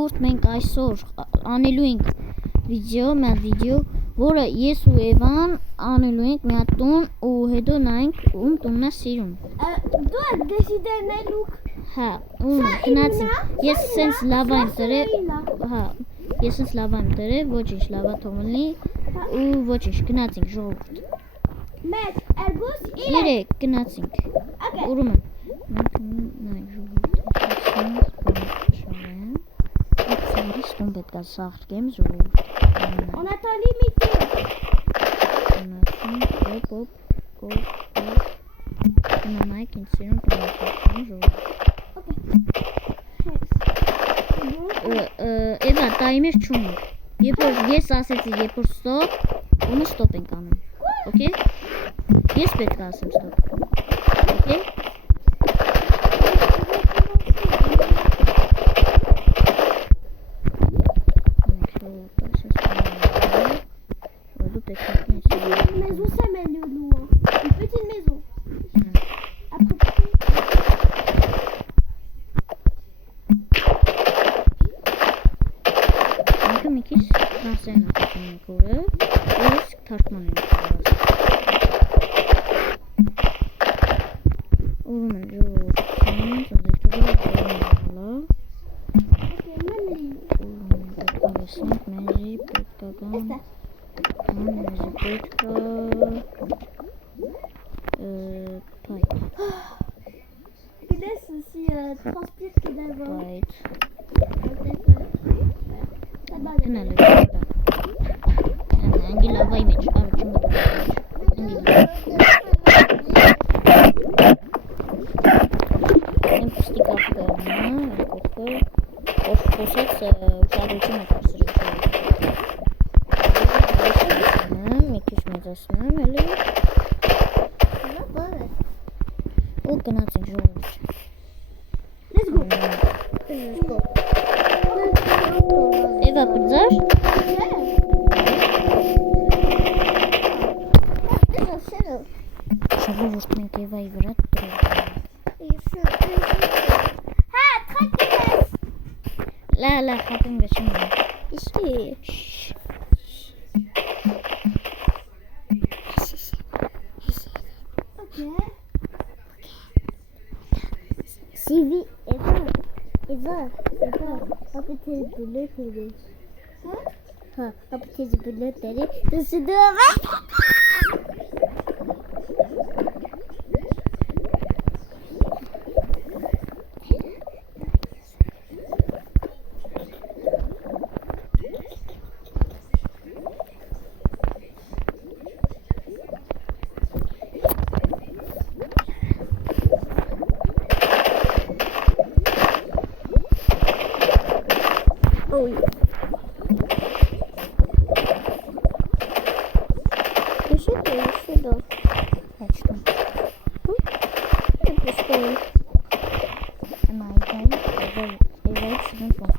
Մենք այսօր անելու ենք վիդեո, որը ես ու Էվան անելու ենք մի հատ տուն ու հետո նայենք ում տունն է սիրուն։ Դու եք դեսիդերնելու։ Հա, ում գնացինք։ Ես սենց լավա եմ դրել, հա, ես սենց լավա եմ դրել, ոչինչ լավա թողնի ու ոչինչ գնացինք ժողովուրդ։ 1, 2, 3 գնացինք։ Okay. Ուրեմն մենք նայենք ժողովուրդ։ Ստում պետք է սաղրկեմ ժողովուրդ։ Անատալի միտի։ Նայեք ինձ սիրուն կնացում ժողովուրդ։ Էվա, տայմեր չունենք։ Երբ որ ես ասեցի, երբ որ ստոպ, ումը ստոպ ենք անում։ Okay? Ես պետք է ասեմ ստոպ։ Okay? Maison Samuel Loulou. Une petite maison. Après. Ինքը մի քիչ ֆրանսերեն ասում ենք օրը, ես թարգմանել եմ։ Ուրեմն ժողովուրդ, Transpire que d'abord. Let's go. Eva, pizzasz? Ժողովուրդ մենք Էվայի վրա Հա, թաքնես։ Լա, խապեմ վեճում եմ։ Իշի։ Sivi, Eva, apa tezi bulutları? Ha, apa tezi bulutları? Isıdığım. Ой. Еще да. Точно. Это что? Էվայի սիրուն տուն։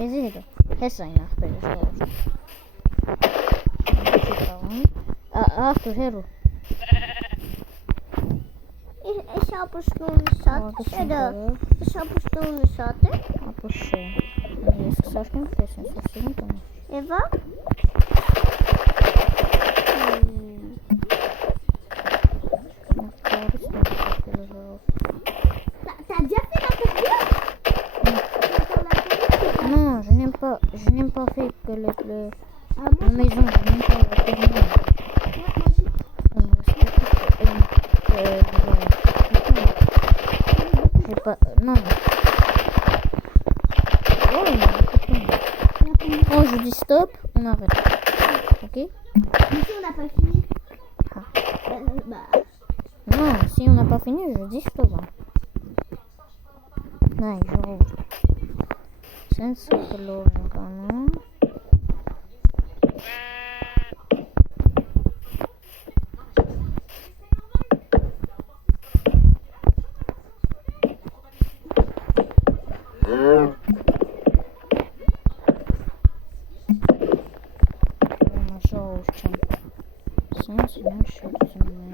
Եզի հետո, հես այն աղբեր է ժողովուրդ։ Աղբեր հերու։ Ich habe schon satt. Ich habe schon satt. Ապուշե։ Ես կսարկեմ տեսնեմ, սիրուն տուն։ Eva? T'as déjà fait l'interview? Non, je n'aime pas fait que la maison, je n'aime pas la terminer. Non. Oh, je dis stop, on arrête. Ok? Mais si on n'a pas fini. Non, si on n'a pas fini, je dis stop. Non, je senza colore no? Senza non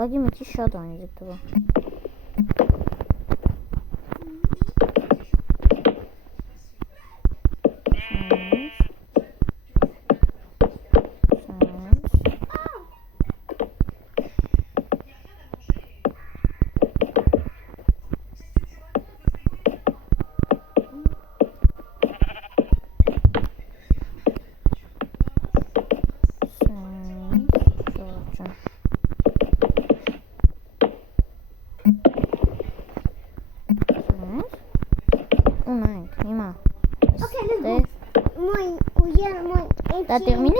Ուղղակի մի քիչ շատ անի ձեզ թվա։ T'as terminé?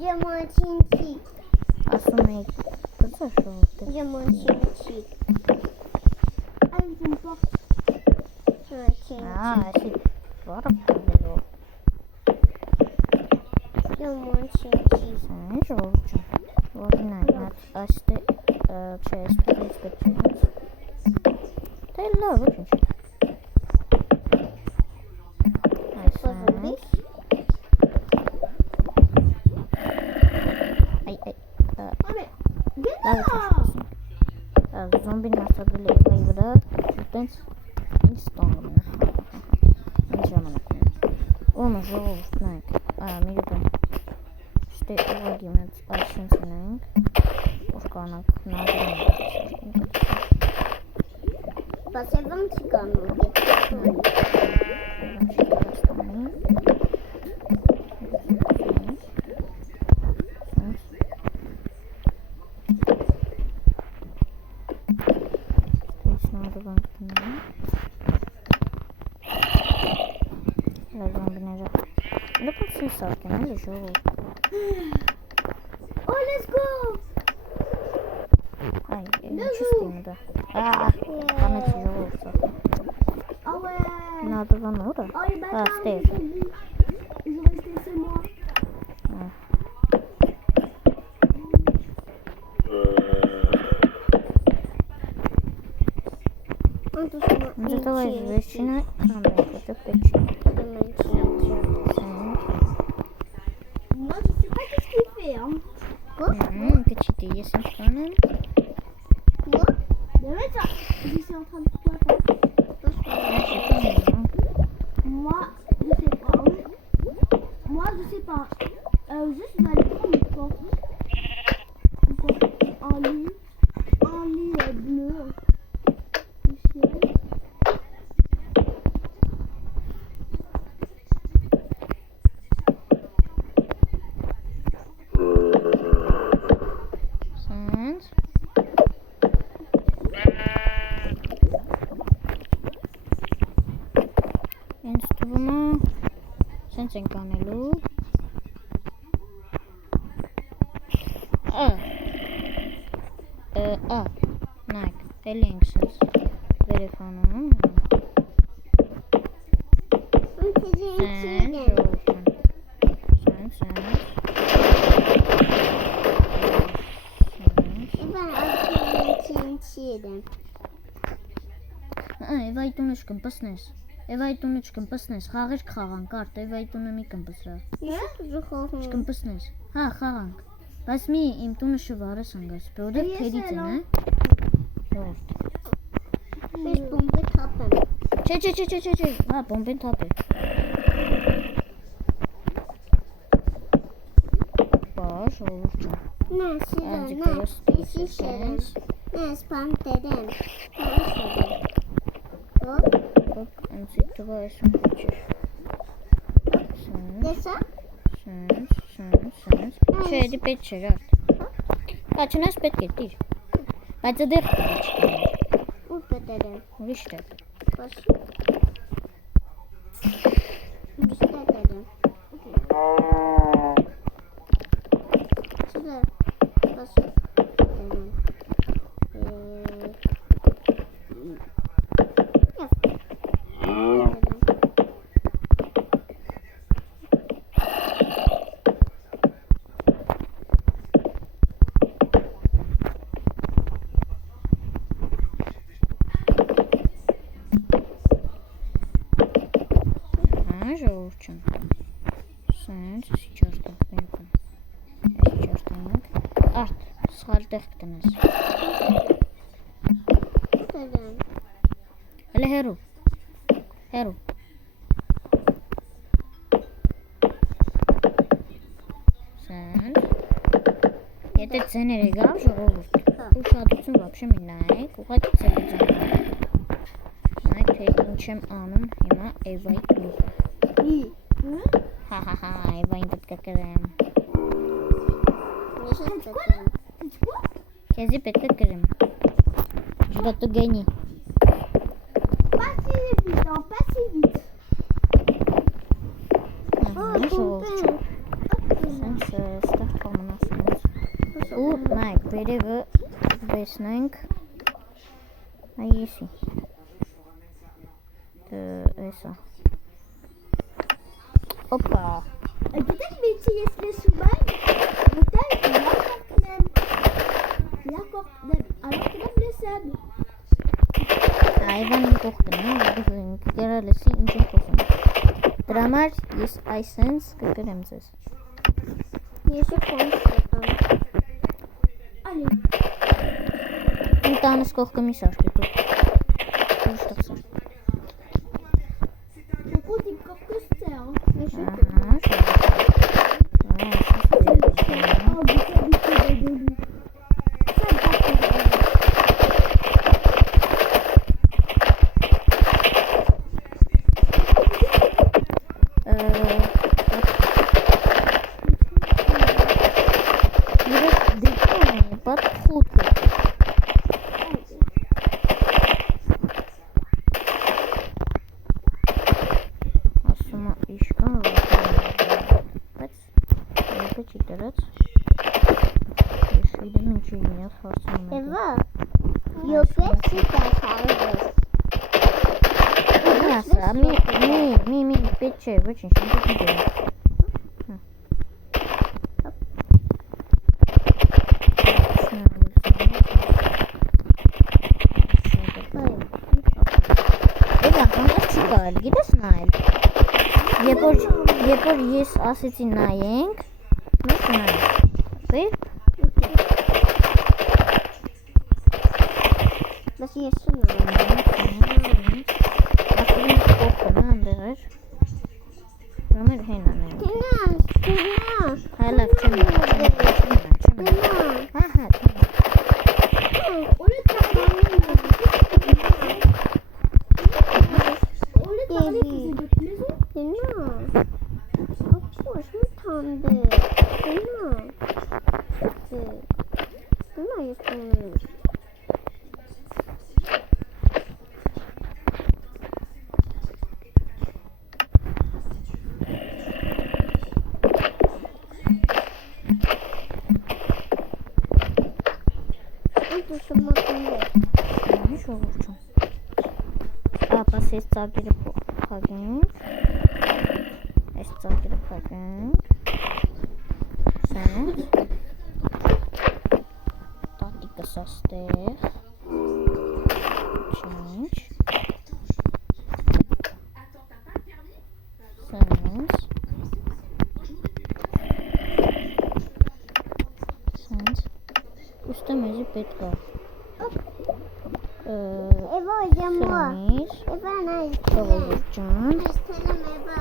Je mange une chic. Assume tout ça chaud. Je mange une chic. Ah, je me porte. Ah, c'est fort. Je mange une chic. Sen George. What night? Açtı. Chest, expectations. They love it. Zombie nasıl böyle hayvada lütfen İstanbul'da. Ne zaman okuyayım? Olmaz olur. Nike. Milton. İşte o argument action senin. Orkanak. Nadir. Passevam çıkarmıyor. Sakin ol, jour. Oh, let's go! Ay, çizdiğimde. Bana çiziyor olsa. Ah ouais! Nerede lan orada? Ay, ben Stay. Ils ont resté chez moi. Задавай женщина, там это печень. Moi, je sais pas qu'est-ce qu'il fait, hein. Quoi? Petit yesin canım. Moi? Mais ça, je suis en train de quoi faire? Moi, je sais pas. Moi, je sais pas. Juste, je vais aller prendre une porte. Un lit bleu. Sen kanelu. Nike. Elinksiz. Telefonum. Sen olsun. Sen. Ben açayım çiğden. Evay tunuşkun pasnes. Evay tunuşkun pasnes. Xağır xağan kart. Evay tunumi kımpısra. Ne? Zıxoxum. Kımpısnes. Ha xağan. Bas mi im tunuşu varı sangas. Böyle peditine. Yok. Biz bomba tapım. Çe. Ha bombin tapı. Baş olurca. Ne şişerim. Ne spanterim. Hop. Hop, ansikte başım kaçır. Desa? Sen. Şeydi pet çeker. Kaçına spet getir. Bence de Upeterim. işte. Başı. Upeterim. Şurada. Başı. Жовчен. Sen сейчас так. Art. Սխալ տեղ կտնես։ Սերեն։ Հələ հերու։ Հերու։ Սենց։ Եթե ցեներ եկավ ժողովուրդ։ Ուշադրություն вообще մի նայեք, ուղղակի ցերը ջանք։ Նայեք թե ինչ եմ անում հիմա Էվայի գլուխը։ Հա, Էվային պետք է կրեմ։ Քեզի պետք է կրեմ։ Դա դու գենի։ Պասիվիտ։ Ժողովուրդ։ Սենց ստեղ կոմունասենց։ Ու նայեք, վերևը տեսնենք այեսի։ Էսա։ Օպա։ Գիտեք մեջի ես լսում եմ, որտեղ լակոկնեմ, արակնեմ լսեմ։ Այվան կողքնեմ, գերա լսի ինչ եմ խոսում։ Դրա համար ես այսենց կգրեմ ձեզ։ Ես կոնց եմ։ Ալի։ Տանս կողքը մի սարքի դու։ Ինչ տղսա։ Պոպոտի կողքստե, ես Eva, eu pensei que achava isso. Nossa, mi, pece, очень симпатично. Eva, կանես չի կարել, գիտես նայել։ Երբ որ ես ասեցի նայենք, մենք նայենք։ Վեր։ Բայց ես չնայեմ։ Ասում եմ կողքն այնտեղ էր։ Ռոմեր հենա նայենք։ Տենա։ Հələ չեմ։ Հա։ Օլե տանալու։ Օլե տանալու։ Տենա։ Ախոս մի թանդե։ Տենա։ Տենա ես տենա։ Ժողովուրդ։ Ապաս այս ծագերը փակենք։ Այս ծագերը փակենք։ Սենց։ Տատիկը սաստեղ։ Չինչ։ Սենց։ Սենց։ Ուստը մեզի պետք է։ Eva llamo. Eva նայ։ Ժողովուրդ ջան։ Այստեղ Eva։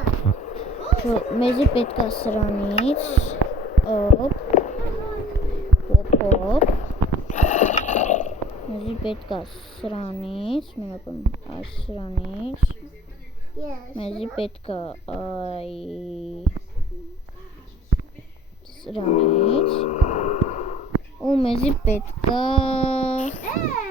Մեզի պետք է սրանից մեզի պետք է սրանից այս սրանից մեզի պետք է սրանից ու մեզի պետք է